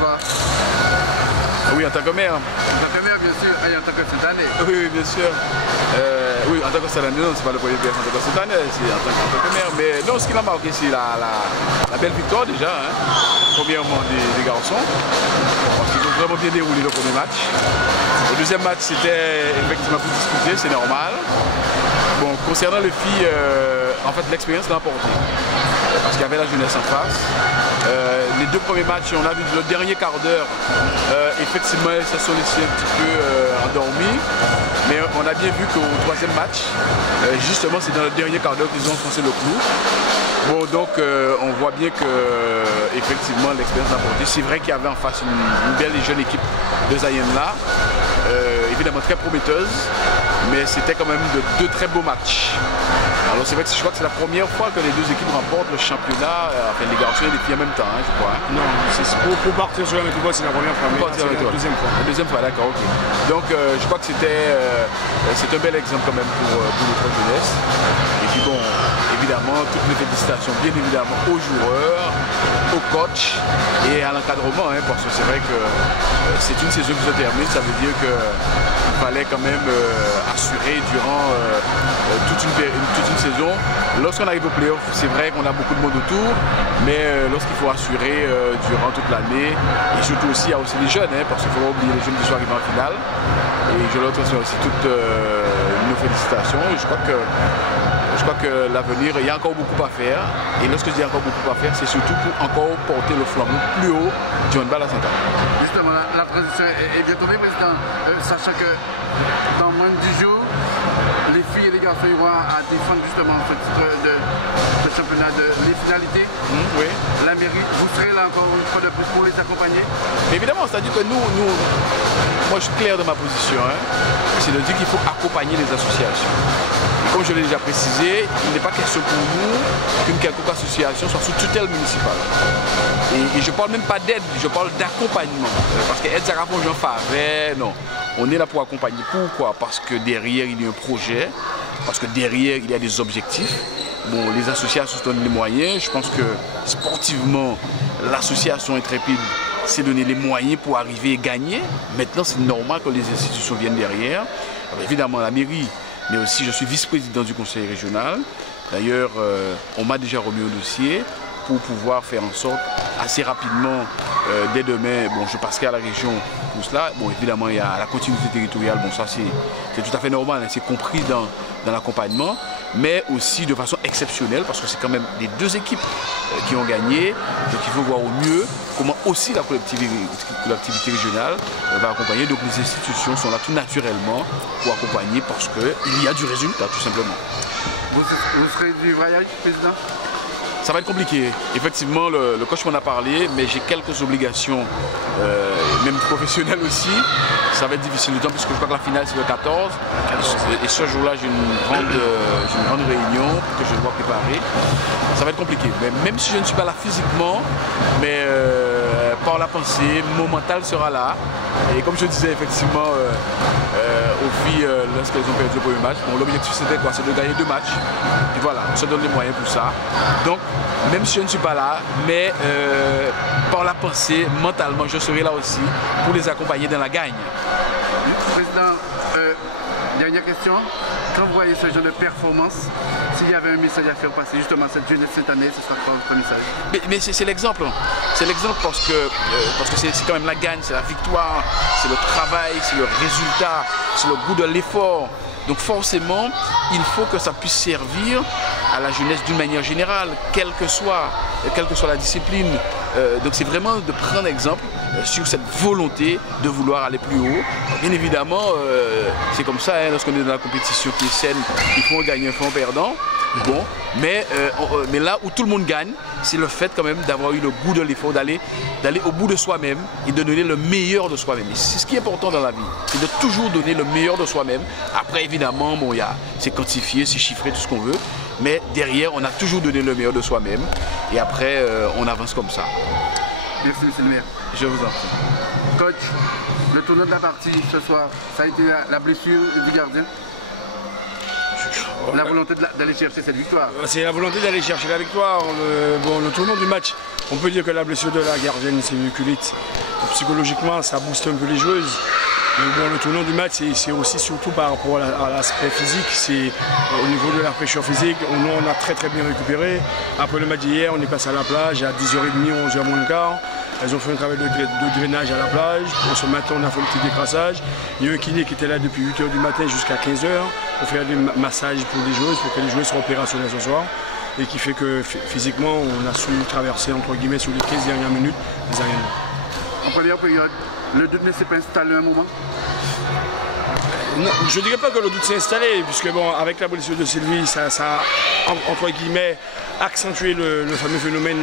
soir? Oui, en tant que maire. En tant que maire, bien sûr, et en tant que citoyen. Oui, bien sûr. Oui, en tant que citoyen, non, c'est pas le premier maire en tant que citoyen, c'est en tant que maire. Mais non, ce qui m'a marqué, c'est la belle victoire déjà, hein. Premièrement des garçons, parce qu'ils ont vraiment bien déroulé le premier match. Le deuxième match, c'était effectivement plus disputé, c'est normal. Bon, concernant les filles, en fait, l'expérience l'a emporté. Parce qu'il y avait la jeunesse en face. Les deux premiers matchs, on a vu le dernier quart d'heure, effectivement, elles se sont laissées un petit peu endormies. Mais on a bien vu qu'au troisième match, justement, c'est dans le dernier quart d'heure qu'ils ont enfoncé le clou. Bon, donc on voit bien que effectivement l'expérience l'a porté. C'est vrai qu'il y avait en face une belle et jeune équipe de Zayen là, évidemment très prometteuse, mais c'était quand même deux très beaux matchs. Alors c'est vrai que je crois que c'est la première fois que les deux équipes remportent le championnat, enfin les garçons et les filles en même temps, hein, je crois. Hein. Non, pour partir sur la métropole, c'est la première fois, mais c'est la deuxième fois. La deuxième fois, d'accord, ok. Donc je crois que c'est un bel exemple quand même pour notre jeunesse. Et puis bon, évidemment, toutes les félicitations bien évidemment aux joueurs, aux coachs et à l'encadrement, hein, parce que c'est vrai que c'est une saison qui se termine, ça veut dire qu'il fallait quand même assurer durant toute une saison. Lorsqu'on arrive au playoff, c'est vrai qu'on a beaucoup de monde autour, mais lorsqu'il faut assurer durant toute l'année, et surtout aussi, il y a aussi les jeunes, hein, parce qu'il ne faut pas oublier les jeunes qui sont arrivés en finale. Et je leur transmets aussi toutes nos félicitations. Je crois que l'avenir, il y a encore beaucoup à faire. Et lorsque je dis encore beaucoup à faire, c'est surtout pour encore porter le flambeau plus haut du handball à Saint-Anne. Justement, la transition est bien tombée, président, sachant que dans moins de 10 jours, les filles et les garçons iront à défendre justement ce titre de championnat de les finalités. Oui. La mairie, vous serez là encore une fois de plus pour les accompagner? Évidemment, c'est-à-dire que moi je suis clair de ma position, hein, c'est de dire qu'il faut accompagner les associations. Et comme je l'ai déjà précisé, il n'est pas question pour nous qu'une quelconque association soit sous tutelle municipale. Et je ne parle même pas d'aide, je parle d'accompagnement. Parce qu'aide Sarah Jean Favet, non. On est là pour accompagner. Pourquoi? Parce que derrière, il y a un projet, parce que derrière, il y a des objectifs. Bon, les associations se donnent les moyens. Je pense que sportivement, l'association Intrépide s'est donné les moyens pour arriver et gagner. Maintenant, c'est normal que les institutions viennent derrière. Alors, évidemment, la mairie, mais aussi je suis vice-président du conseil régional. D'ailleurs, on m'a déjà remis un dossier pour pouvoir faire en sorte assez rapidement, dès demain, bon, je passerai à la région pour cela. Bon, évidemment, il y a la continuité territoriale, bon, ça c'est tout à fait normal, hein, c'est compris dans l'accompagnement, mais aussi de façon exceptionnelle, parce que c'est quand même les deux équipes qui ont gagné, donc il faut voir au mieux comment aussi la collectivité régionale va accompagner. Donc les institutions sont là tout naturellement pour accompagner, parce qu'il y a du résultat, tout simplement. Vous serez du voyage, président? Ça va être compliqué. Effectivement, le coach m'en a parlé, mais j'ai quelques obligations, même professionnelles aussi. Ça va être difficile, d'autant plus que je crois que la finale c'est le 14. Et ce jour-là, j'ai une grande réunion que je dois préparer. Ça va être compliqué. Mais même si je ne suis pas là physiquement, mais par la pensée, mon mental sera là. Et comme je disais, effectivement, aux filles, lorsqu'elles ont perdu le premier match, bon, l'objectif c'était quoi? C'est de gagner 2 matchs. Et voilà, on se donne les moyens pour ça. Donc, même si je ne suis pas là, mais par la pensée, mentalement, je serai là aussi pour les accompagner dans la gagne. Président, dernière question. Quand vous voyez ce genre de performance, s'il y avait un message à faire passer justement cette jeunesse cette année, ce sera quoi votre message? Mais c'est l'exemple. C'est l'exemple parce que c'est quand même la gagne, c'est la victoire, c'est le travail, c'est le résultat, c'est le goût de l'effort. Donc forcément, il faut que ça puisse servir à la jeunesse d'une manière générale, quelle que soit la discipline. Donc c'est vraiment de prendre exemple sur cette volonté de vouloir aller plus haut. Bien évidemment, c'est comme ça, hein, lorsqu'on est dans la compétition qui est saine, il faut gagner, il faut perdant. Bon, mais là où tout le monde gagne, c'est le fait quand même d'avoir eu le goût de l'effort, d'aller au bout de soi-même et de donner le meilleur de soi-même. C'est ce qui est important dans la vie, c'est de toujours donner le meilleur de soi-même. Après, évidemment, bon, c'est quantifié, c'est chiffré, tout ce qu'on veut. Mais derrière, on a toujours donné le meilleur de soi-même. Et après, on avance comme ça. Merci, monsieur le maire. Je vous en prie. Coach, le tournoi de la partie ce soir, ça a été la blessure du gardien? La volonté d'aller chercher cette victoire. C'est la volonté d'aller chercher la victoire. Le tournant du match, on peut dire que la blessure de la gardienne, c'est une culite. Psychologiquement, ça booste un peu les joueuses. Le tournant du match, c'est aussi surtout par rapport à l'aspect physique. C'est au niveau de la fraîcheur physique. On a très bien récupéré. Après le match d'hier, on est passé à la plage à 10h30, 11h moins le quart. Elles ont fait un travail de drainage à la plage. Ce matin, on a fait un petit décrassage. Il y a un kiné qui était là depuis 8h du matin jusqu'à 15h pour faire des massages pour les joueuses, pour que les joueuses soient opérationnelles ce soir. Et qui fait que physiquement, on a su traverser, entre guillemets, sur les 15 dernières minutes, les arénas. En première période, le doute ne s'est pas installé un moment? Non, je ne dirais pas que le doute s'est installé, puisque bon, avec la blessure de Sylvie, ça a, entre guillemets, accentué le fameux phénomène,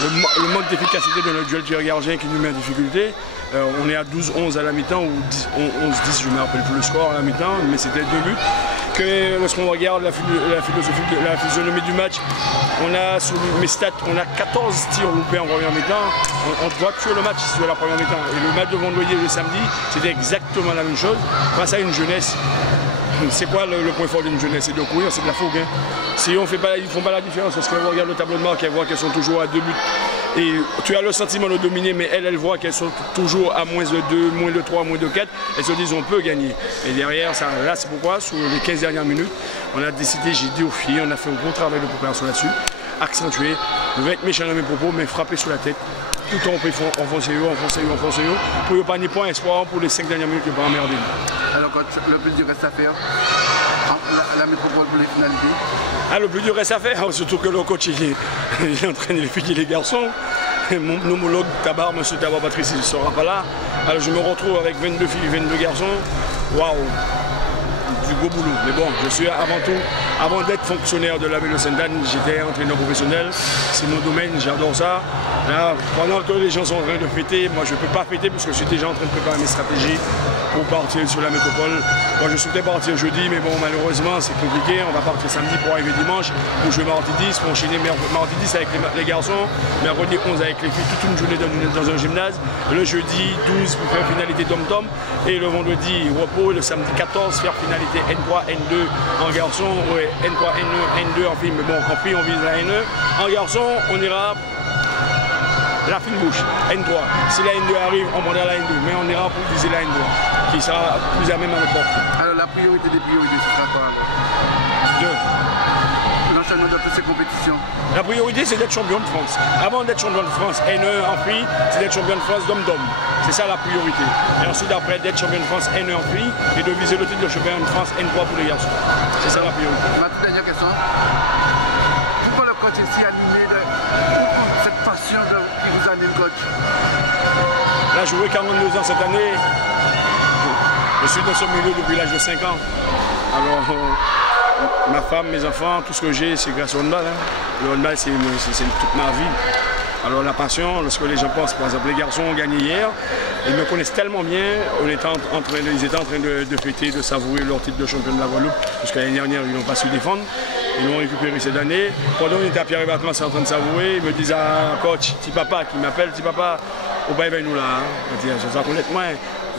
le manque d'efficacité de notre duel tir-gardien qui nous met en difficulté. On est à 12-11 à la mi-temps, ou 11-10, je ne me rappelle plus le score à la mi-temps, mais c'était 2 buts. Que lorsqu'on regarde la philosophie, la physionomie du match, on a sur mes stats, on a 14 tirs loupés en première mi-temps. On doit tuer le match sur la première mi-temps. Et le match de vendredi et le samedi, c'était exactement la même chose. Face à une jeunesse, c'est quoi le point fort d'une jeunesse? C'est de courir, c'est de la fougue. Hein. Si ils ne font pas la différence, parce qu'elles regardent le tableau de marque, elles voient qu'elles sont toujours à 2 buts. Et tu as le sentiment de dominer, mais elles voient qu'elles sont toujours à moins de 2, moins de 3, moins de 4. Elles se disent on peut gagner. Et derrière, là c'est pourquoi, sur les 15 dernières minutes, on a décidé, j'ai dit aux filles, on a fait un gros travail de préparation là-dessus, accentué, je vais être méchant dans mes propos, mais frapper sur la tête. Tout le temps, on peut enfoncer eux, pour ne pas ni point espoir pour les 5 dernières minutes, ne pas emmerder. Alors, coach, le plus dur reste à faire, la métropole pour les finalités? Ah, le plus dur reste à faire, surtout que le coach il est en train de filles et les garçons. Mon homologue Tabar, M. Tabar Patrice, il ne sera pas là. Alors je me retrouve avec 22 filles, 22 garçons. Waouh, du beau boulot. Mais bon, je suis avant tout, avant d'être fonctionnaire de la ville de Sainte-Anne, j'étais entraîneur professionnel. C'est mon domaine, j'adore ça. Là, pendant que les gens sont en train de fêter, moi je ne peux pas fêter parce que je suis déjà en train de préparer mes stratégies pour partir sur la métropole. Moi je souhaitais partir jeudi, mais bon malheureusement c'est compliqué. On va partir samedi pour arriver dimanche, pour jouer mardi 10, pour enchaîner mardi 10 avec les garçons, mercredi 11 avec les filles, toute une journée dans un gymnase. Le jeudi 12 pour faire finalité dom-tom et le vendredi repos, le samedi 14 faire finalité N3, N2 en garçon, ouais, N3, N2 en fille, mais bon en fille on vise la N1. En garçon on ira la fine bouche, N3. Si la N2 arrive, on prendra la N2, mais on ira pour viser la N3, qui sera plus à même à le porter. Alors la priorité des priorités, ce sera quoi? L'enchaînement de toutes ces compétitions. La priorité, c'est d'être champion de France. Avant d'être champion de France, N1 en fille, c'est d'être champion de France d'homme-d'homme. C'est ça la priorité. Et ensuite, après, d'être champion de France N1 en fille et de viser le titre de champion de France N3 pour les garçons. C'est ça la priorité. Ma toute dernière question. Pourquoi le coach est si animé de cette passion qui vous anime, coach? Là, j'ai joué 42 ans cette année. Je suis dans ce milieu depuis l'âge de 5 ans. Alors, ma femme, mes enfants, tout ce que j'ai, c'est grâce au handball. Hein. Le handball, c'est toute ma vie. Alors la passion, lorsque les gens pensent, par exemple, les garçons ont gagné hier, ils me connaissent tellement bien, ils étaient en train de fêter, de savourer leur titre de champion de la Guadeloupe, parce que l'année dernière, ils n'ont pas su défendre. Ils l'ont récupéré cette année. Pendant qu'on était à Pierre-et-Vacances en train de savourer, ils me disent à coach, petit papa, qui m'appelle, petit papa, au bail nous là. Je dis, honnêtement,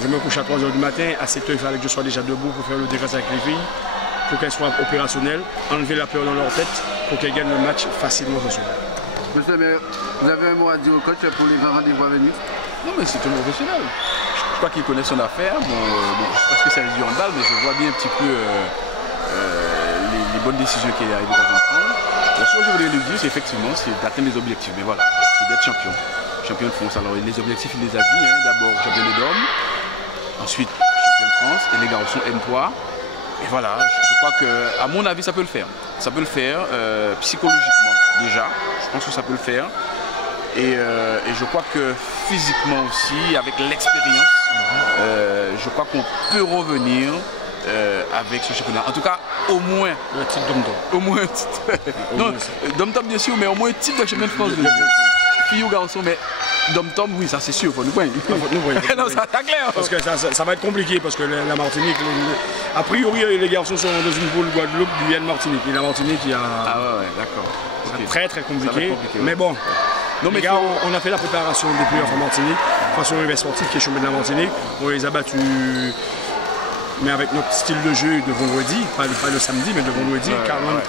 je me couche à 3h du matin, à 7h, il fallait que je sois déjà debout pour faire le décrassage avec les filles, pour qu'elles soient opérationnelles, enlever la peur dans leur tête, pour qu'elles gagnent le match facilement ce soir. Monsieur le maire, vous avez un mot à dire au coach pour les grands rendez-vous à venir? Non, mais c'est un professionnel. Je crois qu'il connaît son affaire. Bon, je pense que c'est du handball, mais je vois bien un petit peu les bonnes décisions qu'il arrive à prendre. Ce que je voulais lui dire, c'est effectivement d'atteindre les objectifs. Mais voilà, c'est d'être champion. Champion de France. Alors les objectifs, il les a dit. Hein. D'abord champion des dames, ensuite champion de France et les garçons N3. Et voilà, je crois que, à mon avis, ça peut le faire. Ça peut le faire psychologiquement déjà. Je pense que ça peut le faire. Et je crois que physiquement aussi, avec l'expérience, je crois qu'on peut revenir avec ce championnat. En tout cas, au moins le titre dom-tom. Au moins un titre. Non, dom-tom bien sûr, mais au moins un titre de champion de France. Filles ou garçons, mais dom-tom, oui, ça c'est sûr, il faut nous voir. Non, ça c'est clair. Parce que ça va être compliqué, parce que la Martinique, a priori, les garçons sont dans une poule Guadeloupe, Guyane, Martinique. Et la Martinique, il y a. Ah ouais, d'accord. Okay. Très compliqué. Mais bon. Non, mais les gars, on a fait la préparation des playoffs en Martinique, face au Rivet Sportif qui est champion de la Martinique. On les a battus mais avec notre style de jeu de vendredi, pas le samedi, mais de vendredi,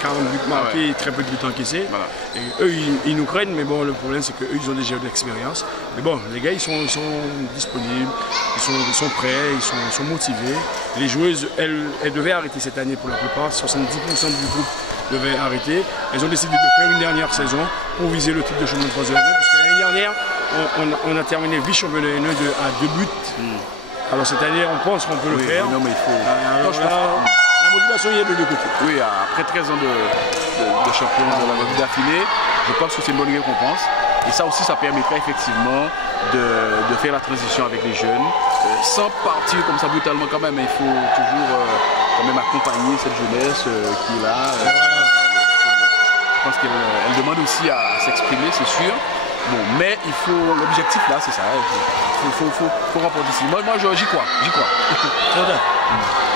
40 buts marqués, très peu de buts encaissés. Voilà. Et eux, ils nous craignent, mais bon, le problème, c'est qu'eux, ils ont déjà de l'expérience. Mais bon, les gars, ils sont disponibles, ils sont prêts, ils sont motivés. Les joueuses, elles devaient arrêter cette année pour la plupart, 70% du groupe devaient arrêter. Elles ont décidé de faire une dernière saison pour viser le titre de champion de 3e, parce que l'année dernière, on a terminé vice-champion de N1 à 2 buts. Alors cette année, on pense qu'on peut le faire. Non, mais il faut. Alors là, la motivation y est de deux côtés. Oui, après 13 ans de champion d'affilée, je pense que c'est une bonne récompense. Et ça aussi, ça permettrait effectivement de faire la transition avec les jeunes, sans partir comme ça brutalement quand même. Il faut toujours quand même accompagner cette jeunesse qui est là. Je pense qu'elle demande aussi à s'exprimer, c'est sûr. Bon, mais il faut, l'objectif là, c'est ça. Il faut remporter ici. Moi, j'y crois.